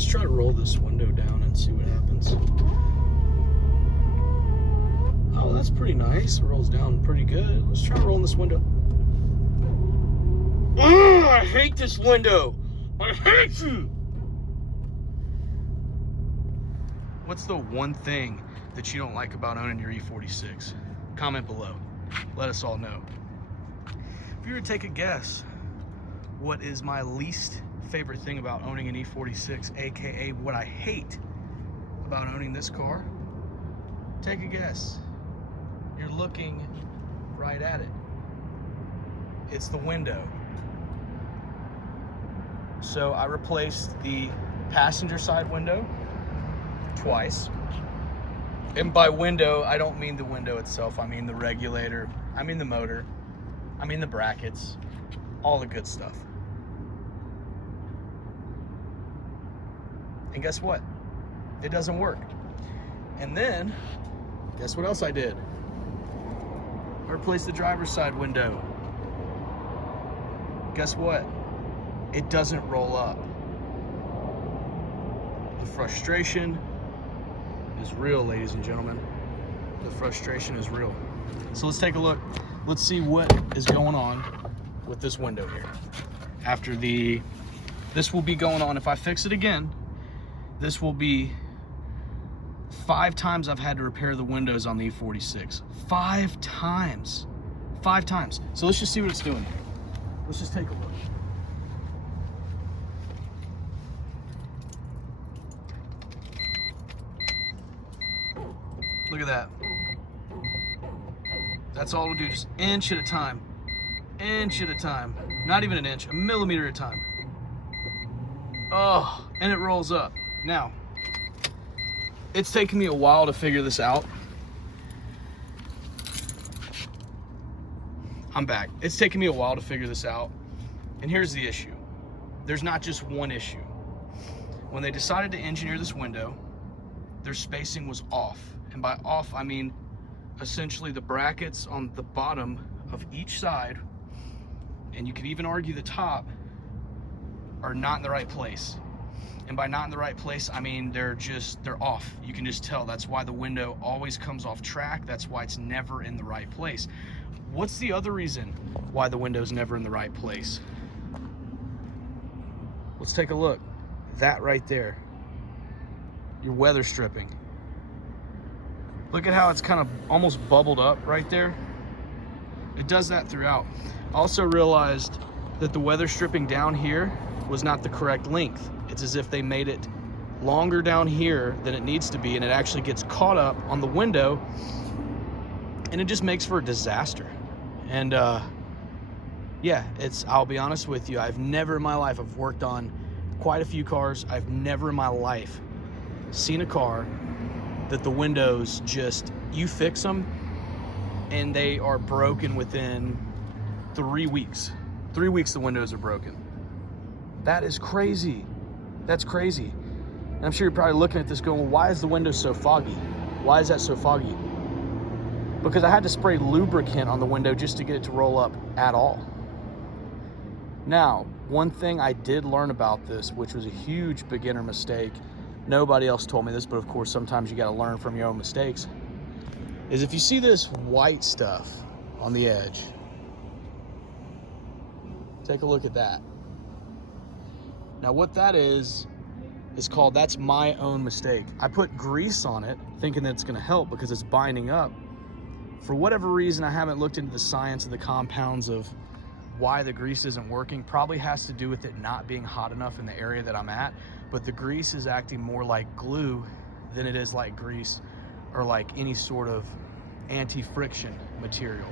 Let's try to roll this window down and see what happens. Oh, that's pretty nice. It rolls down pretty good. Let's try rolling this window. Oh, I hate this window. I hate you. What's the one thing that you don't like about owning your E46? Comment below. Let us all know. If you were to take a guess, what is my least favorite thing about owning an E46, aka what I hate about owning this car, take a guess. You're looking right at it. It's the window. So I replaced the passenger side window twice. And by window, I don't mean the window itself. I mean the regulator, I mean the motor, I mean the brackets, all the good stuff. And guess what? It doesn't work. And then, guess what else I did? I replaced the driver's side window. Guess what? It doesn't roll up. The frustration is real, ladies and gentlemen. The frustration is real. So let's take a look. Let's see what is going on with this window here. After this will be going on, if I fix it again, this will be 5 times I've had to repair the windows on the E46. 5 times. 5 times. So let's just see what it's doing. Let's just take a look. Look at that. That's all we'll do, just inch at a time. Inch at a time. Not even an inch, a millimeter at a time. Oh, and it rolls up. Now, it's taken me a while to figure this out. I'm back. It's taken me a while to figure this out. And here's the issue. There's not just one issue. When they decided to engineer this window, their spacing was off. And by off, I mean essentially the brackets on the bottom of each side, and you could even argue the top, are not in the right place. And by not in the right place, I mean they're off. You can just tell. That's why the window always comes off track. That's why it's never in the right place. What's the other reason why the window's never in the right place? Let's take a look. That right there. Your weather stripping. Look at how it's kind of almost bubbled up right there. It does that throughout. I also realized that the weather stripping down here was not the correct length. It's as if they made it longer down here than it needs to be, and it actually gets caught up on the window, and it just makes for a disaster. And yeah, I'll be honest with you, I've never in my life, I've worked on quite a few cars, I've never in my life seen a car that the windows just, you fix them and they are broken within 3 weeks. 3 weeks the windows are broken. That is crazy. That's crazy. And I'm sure you're probably looking at this going, well, why is the window so foggy? Why is that so foggy? Because I had to spray lubricant on the window just to get it to roll up at all. Now, one thing I did learn about this, which was a huge beginner mistake, nobody else told me this, but of course sometimes you got to learn from your own mistakes, is if you see this white stuff on the edge, take a look at that. Now what that is called, that's my own mistake. I put grease on it thinking that it's going to help because it's binding up. For whatever reason, I haven't looked into the science of the compounds of why the grease isn't working. Probably has to do with it not being hot enough in the area that I'm at, but the grease is acting more like glue than it is like grease or like any sort of anti-friction material.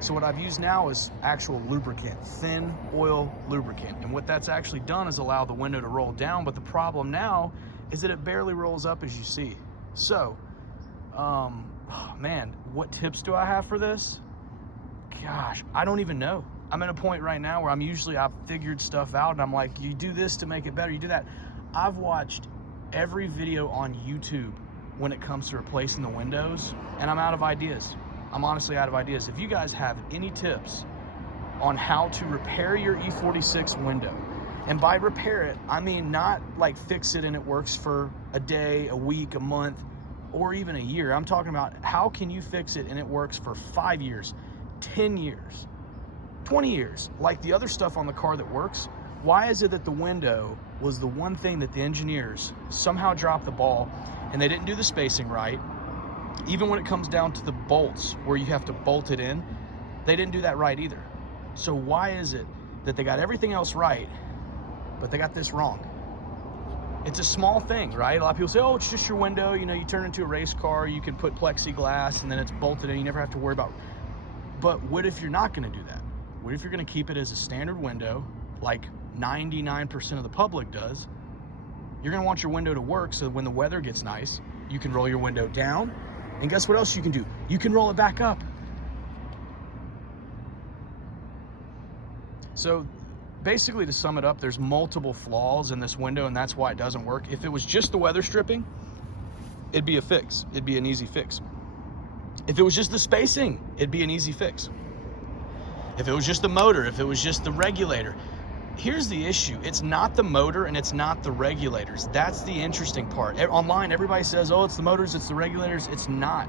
So what I've used now is actual lubricant, thin oil lubricant. And what that's actually done is allow the window to roll down, but the problem now is that it barely rolls up, as you see. So, man, what tips do I have for this? Gosh, I don't even know. I'm at a point right now where I've figured stuff out and I'm like, you do this to make it better, you do that. I've watched every video on YouTube when it comes to replacing the windows, and I'm out of ideas. I'm honestly out of ideas. If you guys have any tips on how to repair your E46 window, And by repair it, I mean not like fix it and it works for a day, a week, a month, or even a year. I'm talking about how can you fix it and it works for 5 years, 10 years, 20 years, like the other stuff on the car that works. Why is it that the window was the one thing that the engineers somehow dropped the ball, and they didn't do the spacing right? Even when it comes down to the bolts where you have to bolt it in, they didn't do that right either. So why is it that they got everything else right, but they got this wrong? It's a small thing, right? A lot of people say, oh, it's just your window. You know, you turn into a race car, you can put plexiglass and then it's bolted in. You never have to worry about. But what if you're not going to do that? What if you're going to keep it as a standard window, like 99% of the public does? You're going to want your window to work so when the weather gets nice, you can roll your window down. And guess what else you can do? You can roll it back up. So basically, to sum it up, there's multiple flaws in this window, and that's why it doesn't work. If it was just the weather stripping, it'd be a fix. It'd be an easy fix. If it was just the spacing, it'd be an easy fix. If it was just the motor, if it was just the regulator. Here's the issue. It's not the motor and it's not the regulators. That's the interesting part. Online, everybody says, oh, it's the motors, it's the regulators. It's not.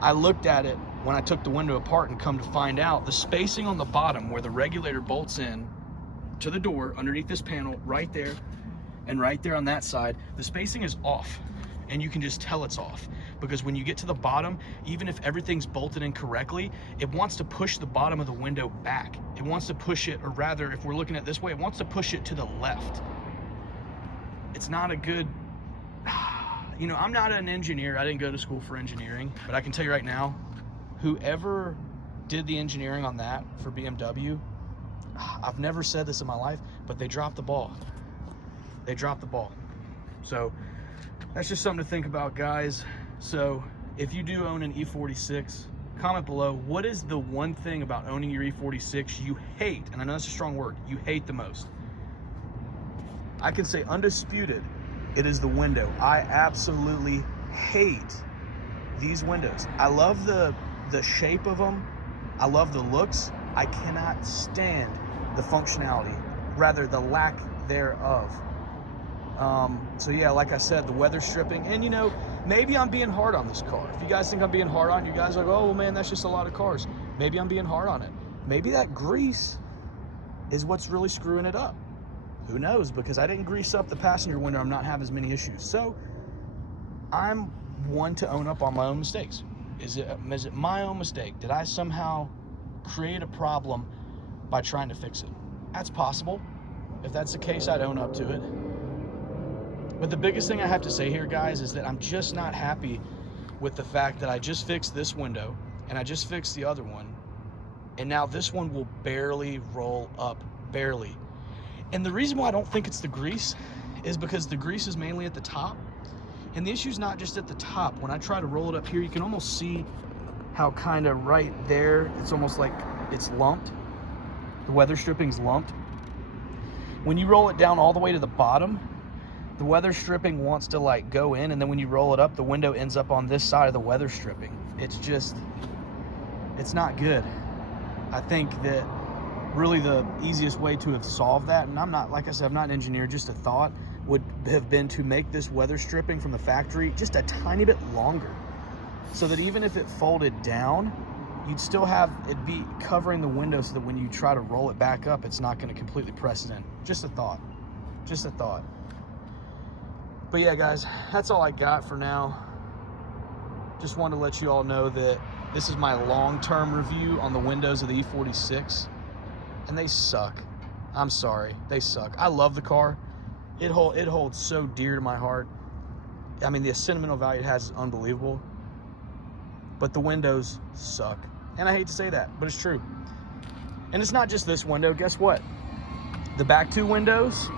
I looked at it when I took the window apart and come to find out the spacing on the bottom where the regulator bolts in to the door underneath this panel right there and right there on that side, the spacing is off. And you can just tell it's off because when you get to the bottom, even if everything's bolted in correctly, it wants to push the bottom of the window back. It wants to push it, or rather, if we're looking at it this way, it wants to push it to the left. It's not a good, you know, I'm not an engineer. I didn't go to school for engineering, but I can tell you right now, whoever did the engineering on that for BMW, I've never said this in my life, but they dropped the ball. They dropped the ball. So that's just something to think about, guys. So if you do own an E46, comment below, what is the one thing about owning your E46 you hate? And I know that's a strong word, you hate the most. I can say undisputed, it is the window. I absolutely hate these windows. I love the shape of them. I love the looks. I cannot stand the functionality, rather the lack thereof. So yeah, like I said, the weather stripping, and you know, maybe I'm being hard on this car. If you guys think I'm being hard on it, you guys are like, oh man, that's just a lot of cars. Maybe I'm being hard on it. Maybe that grease is what's really screwing it up. Who knows? Because I didn't grease up the passenger window, I'm not having as many issues. So I'm one to own up on my own mistakes. Is it my own mistake? Did I somehow create a problem by trying to fix it? That's possible. If that's the case, I'd own up to it. But the biggest thing I have to say here, guys, is that I'm just not happy with the fact that I just fixed this window and I just fixed the other one, and now this one will barely roll up, barely. And the reason why I don't think it's the grease is because the grease is mainly at the top, and the issue's not just at the top. When I try to roll it up here, you can almost see how kind of right there, it's almost like it's lumped. The weather stripping's lumped. When you roll it down all the way to the bottom, the weather stripping wants to like go in, and then when you roll it up, the window ends up on this side of the weather stripping. It's just, it's not good. I think that really the easiest way to have solved that, and I'm not, like I said, I'm not an engineer, just a thought, would have been to make this weather stripping from the factory just a tiny bit longer, so that even if it folded down, you'd still have it be covering the window so that when you try to roll it back up, it's not going to completely press it in. Just a thought. Just a thought. But yeah, guys, that's all I got for now. Just wanted to let you all know that this is my long-term review on the windows of the E46, and they suck. I'm sorry, they suck. I love the car. It holds so dear to my heart. I mean, the sentimental value it has is unbelievable, but the windows suck. And I hate to say that, but it's true. And it's not just this window. Guess what? The back two windows,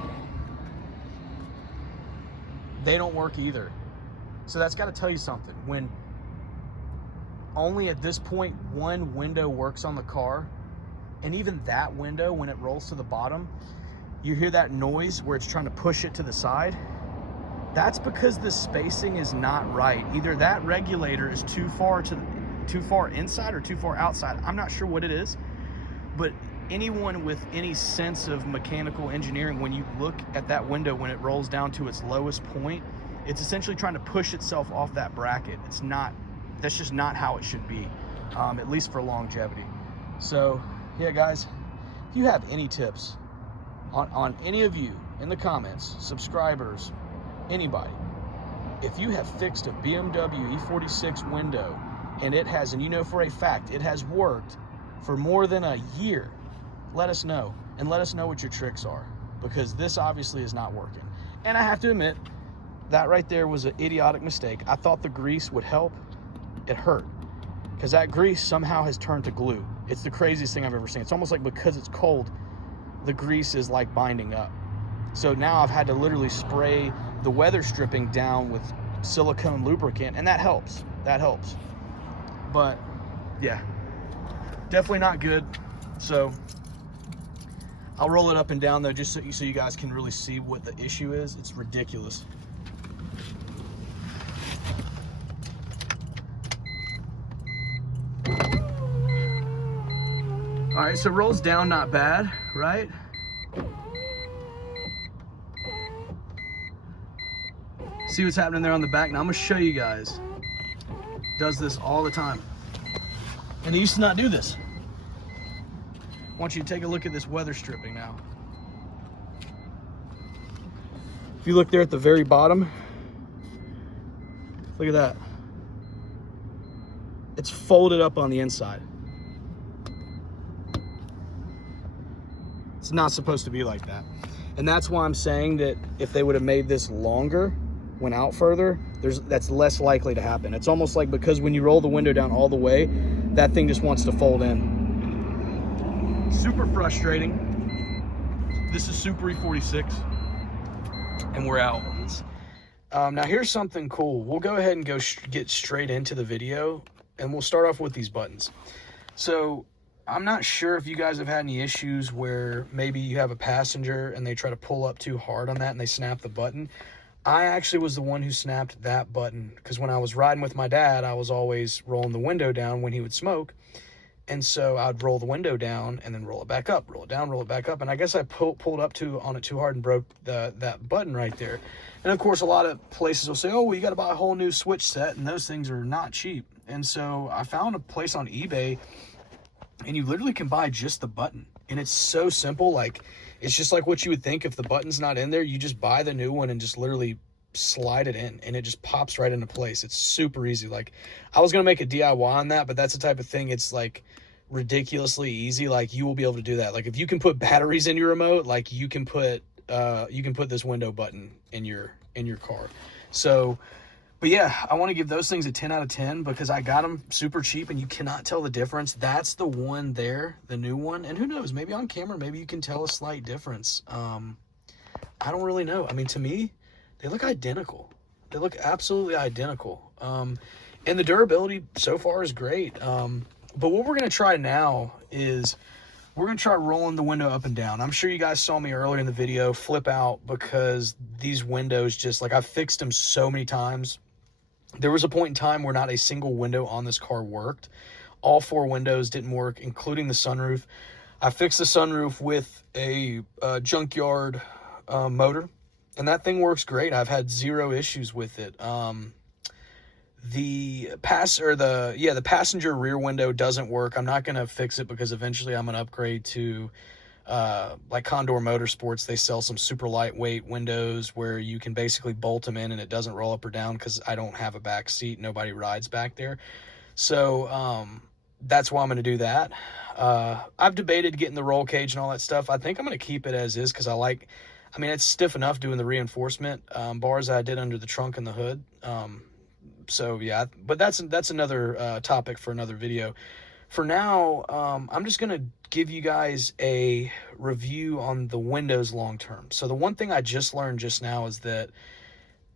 they don't work either. So that's got to tell you something. When only at this point one window works on the car, and even that window, when it rolls to the bottom, you hear that noise where it's trying to push it to the side. That's because the spacing is not right. Either that regulator is too far inside or too far outside. I'm not sure what it is, but anyone with any sense of mechanical engineering, when you look at that window, when it rolls down to its lowest point, it's essentially trying to push itself off that bracket. It's not, that's just not how it should be, at least for longevity. So yeah, guys, if you have any tips on any of you in the comments, subscribers, anybody, if you have fixed a BMW E46 window and it has, and you know for a fact it has worked for more than a year, let us know, and let us know what your tricks are, because this obviously is not working. And I have to admit, that right there was an idiotic mistake. I thought the grease would help. It hurt, because that grease somehow has turned to glue. It's the craziest thing I've ever seen. It's almost like because it's cold, the grease is like binding up. So now I've had to literally spray the weather stripping down with silicone lubricant, and that helps. That helps. But yeah, definitely not good. So I'll roll it up and down though, just so you guys can really see what the issue is. It's ridiculous. All right, so rolls down not bad, right? See what's happening there on the back. Now I'm gonna show you guys. Does this all the time. And it used to not do this. I want you to take a look at this weather stripping now. If you look there at the very bottom, look at that. It's folded up on the inside. It's not supposed to be like that. And that's why I'm saying that if they would have made this longer, went out further, that's less likely to happen. It's almost like, because when you roll the window down all the way, that thing just wants to fold in. Super frustrating. This is Super E46, and we're out. Now here's something cool. We'll go ahead and get straight into the video, and we'll start off with these buttons. So I'm not sure if you guys have had any issues where maybe you have a passenger and they try to pull up too hard on that and they snap the button. I actually was the one who snapped that button, because when I was riding with my dad, I was always rolling the window down when he would smoke. And so I'd roll the window down and then roll it back up, roll it down, roll it back up. And I guess I pulled up on it too hard and broke that button right there. And of course, a lot of places will say, oh, well, you got to buy a whole new switch set, and those things are not cheap. And so I found a place on eBay, and you literally can buy just the button. And it's so simple. Like, it's just like what you would think. If the button's not in there, you just buy the new one and just literally slide it in, and it just pops right into place. It's super easy. Like, I was gonna make a DIY on that, but that's the type of thing, it's like ridiculously easy. Like, you will be able to do that. Like, if you can put batteries in your remote, like you can put this window button in your car. So, but yeah, I want to give those things a 10 out of 10 because I got them super cheap and you cannot tell the difference. That's the one there, the new one. And who knows, maybe on camera, maybe you can tell a slight difference. I don't really know. I mean, to me, they look identical. They look absolutely identical. And the durability so far is great. But what we're going to try now is we're going to try rolling the window up and down. I'm sure you guys saw me earlier in the video flip out because these windows just, like, I've fixed them so many times. There was a point in time where not a single window on this car worked. All 4 windows didn't work, including the sunroof. I fixed the sunroof with a junkyard motor, and that thing works great. I've had 0 issues with it. The passenger rear window doesn't work. I'm not going to fix it because eventually I'm going to upgrade to like Condor Motorsports. They sell some super lightweight windows where you can basically bolt them in and it doesn't roll up or down, because I don't have a back seat. Nobody rides back there. So that's why I'm going to do that. I've debated getting the roll cage and all that stuff. I think I'm going to keep it as is because I mean, it's stiff enough doing the reinforcement bars that I did under the trunk and the hood. So yeah, but that's another topic for another video. For now, I'm just gonna give you guys a review on the windows long term. So the one thing I just learned just now is that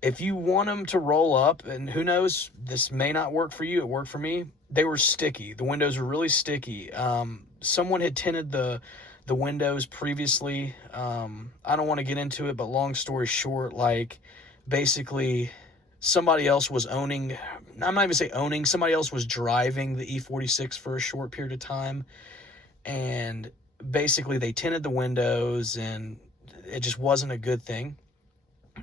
if you want them to roll up, and who knows, this may not work for you, it worked for me, they were sticky. The windows were really sticky. Someone had tinted the windows previously. I don't want to get into it, but long story short, like, basically somebody else was owning, I'm not even say owning, somebody else was driving the E46 for a short period of time, and basically they tinted the windows, and it just wasn't a good thing.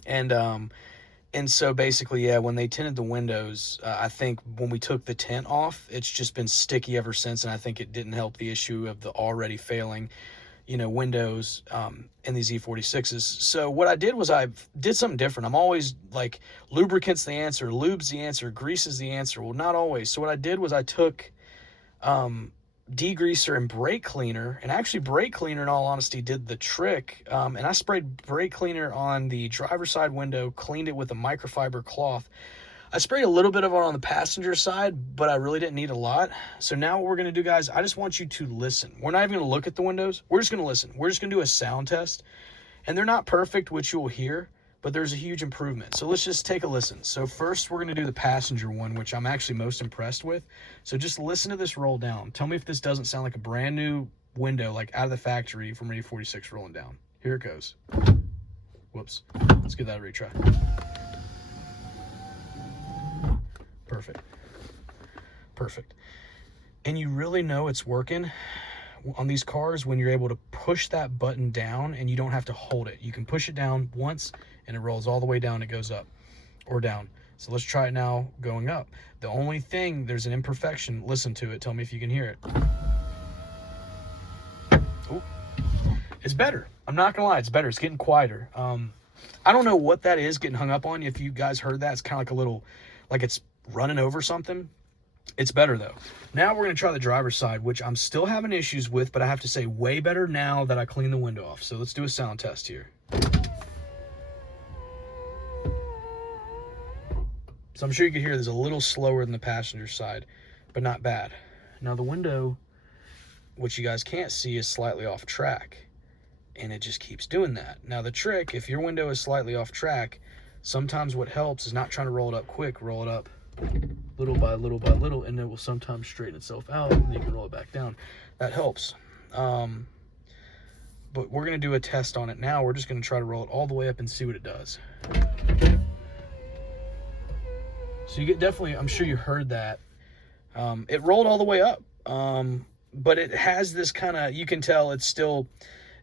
And so basically, yeah, when they tinted the windows, I think when we took the tint off, it's just been sticky ever since, and I think it didn't help the issue of the already failing, windows in these E46s. So what I did was I did something different. I'm always like, lubricant's the answer, lube's the answer, grease is the answer. Well, not always. So what I did was I took degreaser and brake cleaner, and actually brake cleaner, in all honesty, did the trick. And I sprayed brake cleaner on the driver's side window, cleaned it with a microfiber cloth. I sprayed a little bit of it on the passenger side, but I really didn't need a lot. So now what we're going to do, guys, I just want you to listen. We're not even going to look at the windows. We're just going to listen. We're just going to do a sound test. And they're not perfect, which you'll hear, but there's a huge improvement. So let's just take a listen. So first we're going to do the passenger one, which I'm actually most impressed with. So just listen to this roll down. Tell me if this doesn't sound like a brand new window, like out of the factory from E46 rolling down. Here it goes. Whoops. Let's give that a retry. Perfect. Perfect. And you really know it's working on these cars when you're able to push that button down and you don't have to hold it. You can push it down once and it rolls all the way down. It goes up or down. So let's try it now going up. The only thing, there's an imperfection. Listen to it. Tell me if you can hear it. Ooh. It's better. I'm not gonna lie, it's better. It's getting quieter. I don't know what that is getting hung up on. If you guys heard that, it's kind of like a little, like it's running over something. It's better though. Now we're going to try the driver's side, which I'm still having issues with, but I have to say way better now that I cleaned the window off. So let's do a sound test here. So I'm sure you can hear there's a little slower than the passenger side, but not bad. Now the window, which you guys can't see, is slightly off track, and it just keeps doing that. Now the trick, if your window is slightly off track, sometimes what helps is not trying to roll it up quick, roll it up little by little by little, and it will sometimes straighten itself out, and then you can roll it back down. That helps. But we're going to do a test on it now. We're just going to try to roll it all the way up and see what it does. So you get definitely, I'm sure you heard that. It rolled all the way up, but it has this kind of, you can tell it's still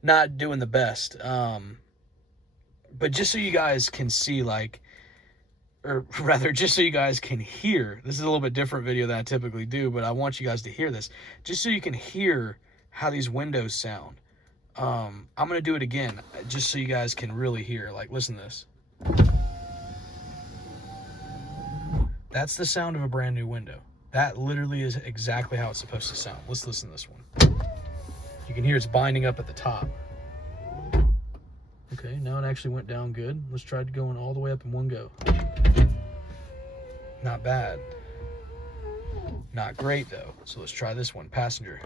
not doing the best. But just so you guys can see, like, or rather, just so you guys can hear, this is a little bit different video than I typically do, but I want you guys to hear this, just so you can hear how these windows sound. I'm going to do it again, just so you guys can really hear. Like, listen to this. That's the sound of a brand new window. That literally is exactly how it's supposed to sound. Let's listen to this one. You can hear it's binding up at the top. Okay, now it actually went down good. Let's try going all the way up in one go. Not bad. Not great though. So let's try this one, passenger.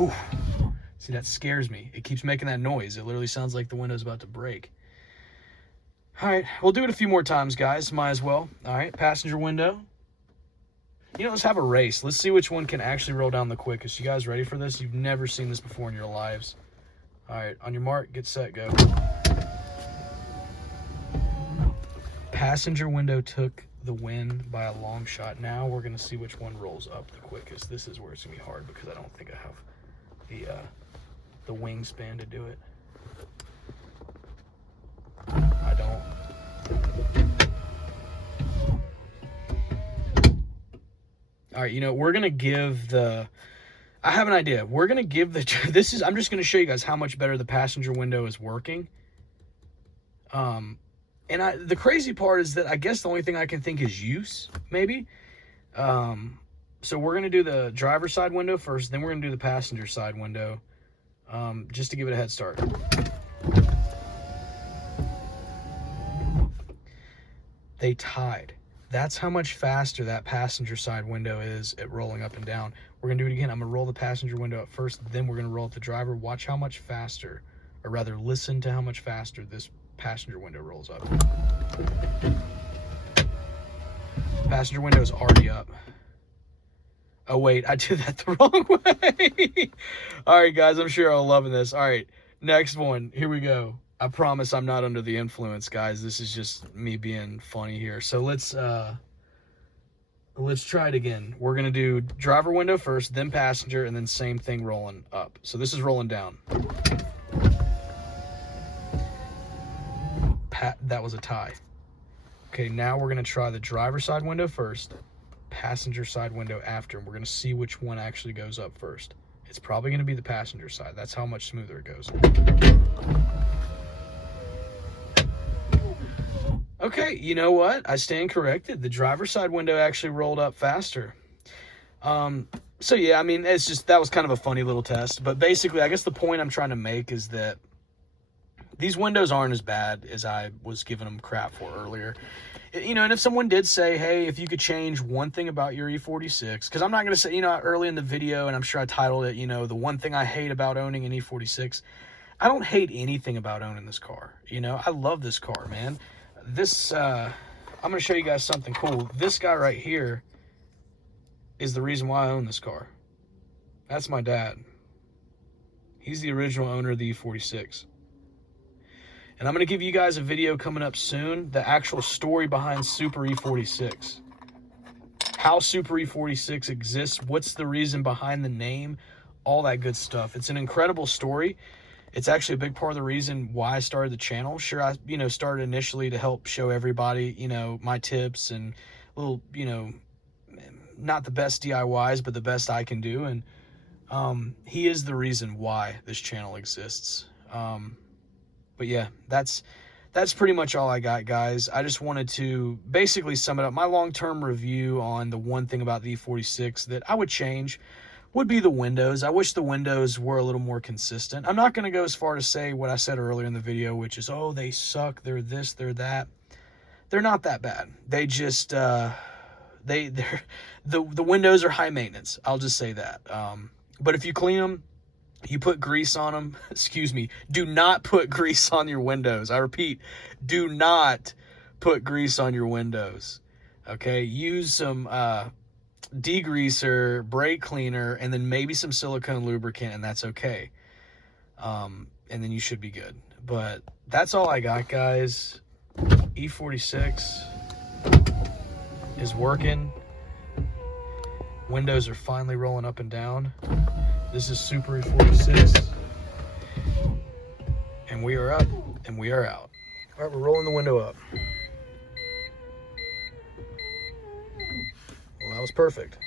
Ooh, see, that scares me. It keeps making that noise. It literally sounds like the window's about to break. All right, we'll do it a few more times, guys. Might as well. All right, passenger window. Let's have a race. Let's see which one can actually roll down the quickest. You guys ready for this? You've never seen this before in your lives. All right, on your mark, get set, go. Passenger window took the win by a long shot. Now we're gonna see which one rolls up the quickest. This is where it's gonna be hard because I don't think I have the wingspan to do it. I don't. All right, we're gonna give the, I have an idea. We're gonna give the, I'm just gonna show you guys how much better the passenger window is working. And the crazy part is that I guess the only thing I can think is use, maybe. So we're gonna do the driver's side window first, then we're gonna do the passenger side window, just to give it a head start. They tied. That's how much faster that passenger side window is at rolling up and down. We're gonna do it again. I'm gonna roll the passenger window up first, then we're gonna roll up the driver. Watch how much faster, or rather listen to how much faster this passenger window rolls up. Passenger window is already up. Oh wait, I did that the wrong way. All right, guys, I'm sure you're all loving this. All right, next one, here we go. I promise I'm not under the influence, guys. This is just me being funny here. So let's Let's try it again. We're gonna do driver window first, then passenger, and then same thing rolling up. So this is rolling down. That was a tie. Okay, now we're gonna try the driver side window first, passenger side window after, and we're gonna see which one actually goes up first. It's probably gonna be the passenger side. That's how much smoother it goes. Okay, you know what? I stand corrected. The driver's side window actually rolled up faster. So yeah, I mean, it's just, that was kind of a funny little test. But basically, I guess the point I'm trying to make is that these windows aren't as bad as I was giving them crap for earlier. You know, and if someone did say, hey, if you could change one thing about your E46, because I'm not going to say, you know, early in the video, and I'm sure I titled it, you know, the one thing I hate about owning an E46. I don't hate anything about owning this car. You know, I love this car, man. This, I'm going to show you guys something cool. This guy right here is the reason why I own this car. That's my dad. He's the original owner of the E46. And I'm going to give you guys a video coming up soon, the actual story behind Super E46. How Super E46 exists, what's the reason behind the name, all that good stuff. It's an incredible story. It's actually a big part of the reason why I started the channel. Sure, I, you know, started initially to help show everybody, you know, my tips and little, you know, not the best DIYs, but the best I can do. And he is the reason why this channel exists. But yeah, that's pretty much all I got, guys. I just wanted to basically sum it up. My long-term review on the one thing about the E46 that I would change would be the windows. I wish the windows were a little more consistent. I'm not going to go as far to say what I said earlier in the video, which is, oh, they suck, they're this, they're that. They're not that bad. They just, the windows are high maintenance. I'll just say that. But if you clean them, you put grease on them, excuse me, do not put grease on your windows. I repeat, do not put grease on your windows. Okay, use some degreaser, brake cleaner, and then maybe some silicone lubricant, and that's okay. And then you should be good. But that's all I got, guys. E46 is working. Windows are finally rolling up and down. This is Super E46. And we are up, and we are out. All right, we're rolling the window up. Well, that was perfect.